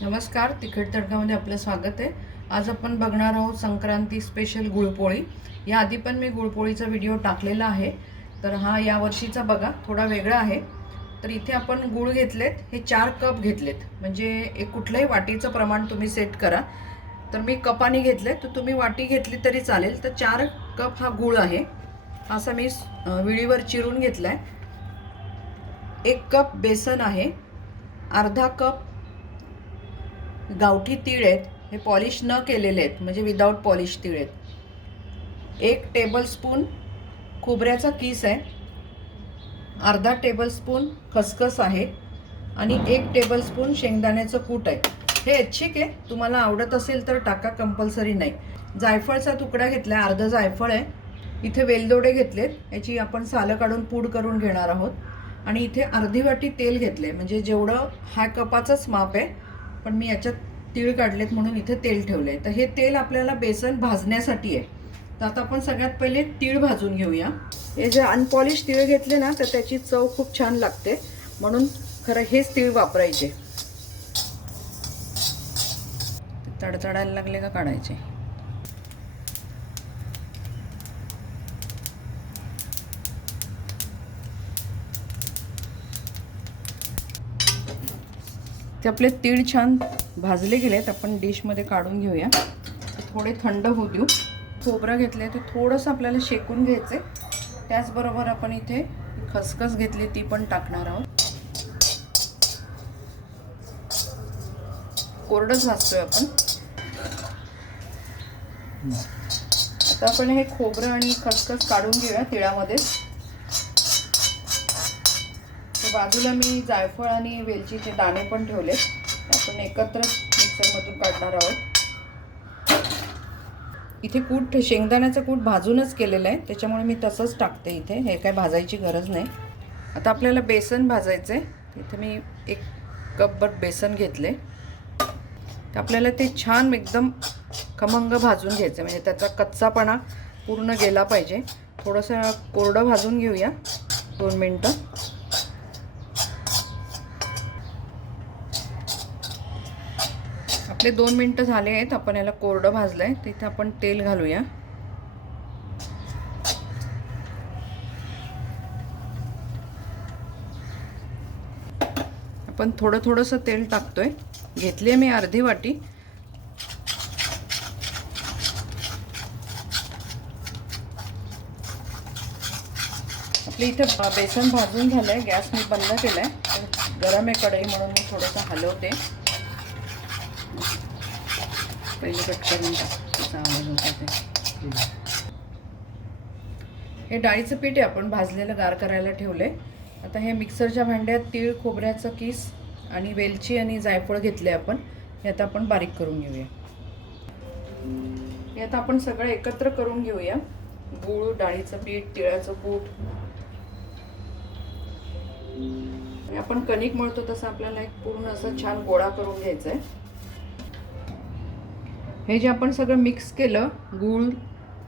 नमस्कार तिखट तडकामध्ये आपलं स्वागत आहे. आज आपण बघणार आहोत संक्रांती स्पेशल गुळपोळी. या आधी पण मी गुळपोळीचा व्हिडिओ टाकलेला आहे. तर हा या वर्षीचा बघा थोडा वेगळा आहे. तर इथे आपण गुळ घेतलेत हे चार कप घेतलेत. म्हणजे एक कुठल्याही वाटीचं प्रमाण तुम्ही सेट करा. तर मी कपाने घेतले तर तुम्ही वाटी घेतली तरी चालेल. तर चार कप हा गुळ आहे. असा मी विळीवर चिरून घेतला आहे एक कप बेसन आहे. अर्धा कप गावठी तीळ आहेत हे पॉलिश न केलेले आहेत म्हणजे विदाऊट पॉलिश तीळ आहेत. एक टेबलस्पून खोबऱ्याचा किस आहे अर्धा टेबलस्पून खसखस आहे आणि एक टेबलस्पून शेंगदाण्याचं कूट आहे. हे ऐच्छिक आहे तुम्हाला आवडत असेल तर टाका कंपल्सरी नाही. जायफळचा तुकडा घेतला आहे अर्धं जायफळ आहे. इथे वेलदोडे घेतलेत याची आपण सालं काढून पूड करून घेणार आहोत. आणि इथे अर्धी वाटी तेल घेतले म्हणजे जेवढं हा कपाचंच माप आहे पण मी याच्यात तीळ काढलेत म्हणून इथे तेल ठेवलं आहे तर हे तेल आपल्याला बेसन भाजण्यासाठी आहे. तर आता आपण सगळ्यात पहिले तीळ भाजून घेऊया. हे जे अनपॉलिश तीळ घेतले ना तर त्याची चव खूप छान लागते. म्हणून खरं हेच तीळ वापरायचे. तडतडायला लागले का काढायचे? ते आपले तीळ छान भाजले गेलेत आपण डिशमध्ये काढून घेऊया. थोडे थंड होऊ देऊ. खोबरं घेतले ते थोडंसं आपल्याला शेकून घ्यायचे त्याचबरोबर आपण इथे खसखस घेतली ती पण टाकणार आहोत. कोरडंच भाजतोय आपण. आता आपण हे खोबरं आणि खसखस काढून घेऊया तिळामध्ये. तर बाजूला मी जायफळ आणि वेलचीचे दाणे पण ठेवले. आपण एकत्र मिक्सरमधून काढणार आहोत. इथे कूट शेंगदाण्याचं कूट भाजूनच केलेलं आहे. त्याच्यामुळे मी तसंच टाकते इथे. हे काय भाजायची गरज नाही. आता आपल्याला बेसन भाजायचं आहे इथे मी एक कपभर बेसन घेतले. तर आपल्याला ते छान एकदम खमंग भाजून घ्यायचं म्हणजे त्याचा कच्चापणा पूर्ण गेला पाहिजे. थोडंसं कोरडं भाजून घेऊया. दोन मिनटं. आपले दोन मिनटं झाले आहेत आपण याला कोरडं भाजलं आहे तिथे आपण तेल घालूया. आपण थोडं थोडंसं तेल टाकतोय. घेतली आहे मी अर्धी वाटी. आपली इथं बेसन भाजून झालं आहे गॅस मी बंद केला आहे गरम आहे कढई म्हणून मी थोडंसं हलवते. पहिले कट करून टाक. आवाज होता ते हे डाळीचं पीठ आहे आपण भाजलेलं गार करायला ठेवले आता हे मिक्सरच्या भांड्यात तीळ खोबऱ्याचं किस आणि वेलची आणि जायफळ घेतले आपण. हे आता आपण बारीक करून घेऊया. हे आता आपण सगळं एकत्र करून घेऊया. गूळ डाळीचं पीठ तिळाचं कूट. आपण कणिक मळतो तसं आपल्याला एक पूर्ण असं छान गोळा करून घ्यायचा आहे हे जे आपण सगळं मिक्स केलं गूळ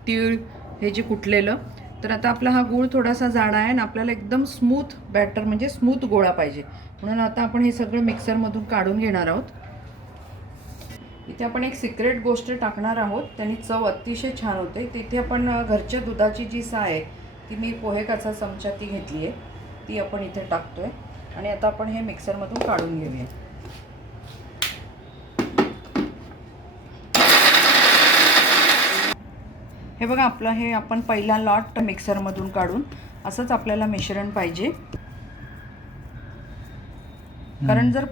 तीळ हे जे कुटलेलं तर आता आपला हा गूळ थोडासा जाडा आहे आणि आपल्याला एकदम स्मूथ बॅटर म्हणजे स्मूथ गोळा पाहिजे. म्हणून आता आपण हे सगळं मिक्सरमधून काढून घेणार आहोत. इथे आपण एक सिक्रेट गोष्ट टाकणार आहोत. त्यांनी चव अतिशय छान होते. तिथे आपण घरच्या दुधाची जी साय आहे ती मी पोहे काचा चमचा ती घेतली आहे ती आपण इथे टाकतो आहे आणि आता आपण हे मिक्सरमधून काढून घेऊया. हे बघा आपलं हे आपण पहिला लॉट मिक्सरमधून काढून असंच आपल्याला मिश्रण पाहिजे. कारण जर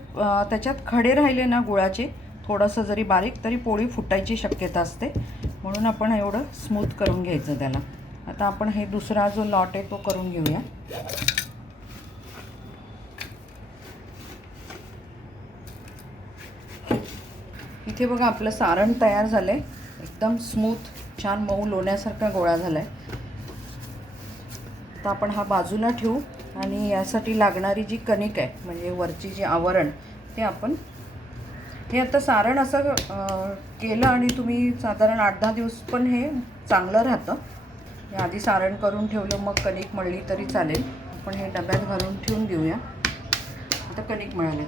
त्याच्यात खडे राहिले ना गुळाचे थोडंसं जरी बारीक तरी पोळी फुटायची शक्यता असते. म्हणून आपण एवढं स्मूथ करून घ्यायचं त्याला. आता आपण हे दुसरा जो लॉट आहे तो करून घेऊया. इथे बघा आपलं सारण तयार झालं आहे एकदम स्मूथ छान मऊ लोण्यासारखा गोळा झाला आहे तर आपण हा बाजूला ठेवू आणि यासाठी लागणारी जी कणिक आहे म्हणजे वरची जी आवरण ते आपण हे आता सारण असं केलं आणि तुम्ही साधारण आठ दहा दिवस पण हे चांगलं राहतं. आधी सारण करून ठेवलं मग कणिक मळली तरी चालेल. आपण हे डब्यात घालून ठेवून देऊया. आता कणिक मळायला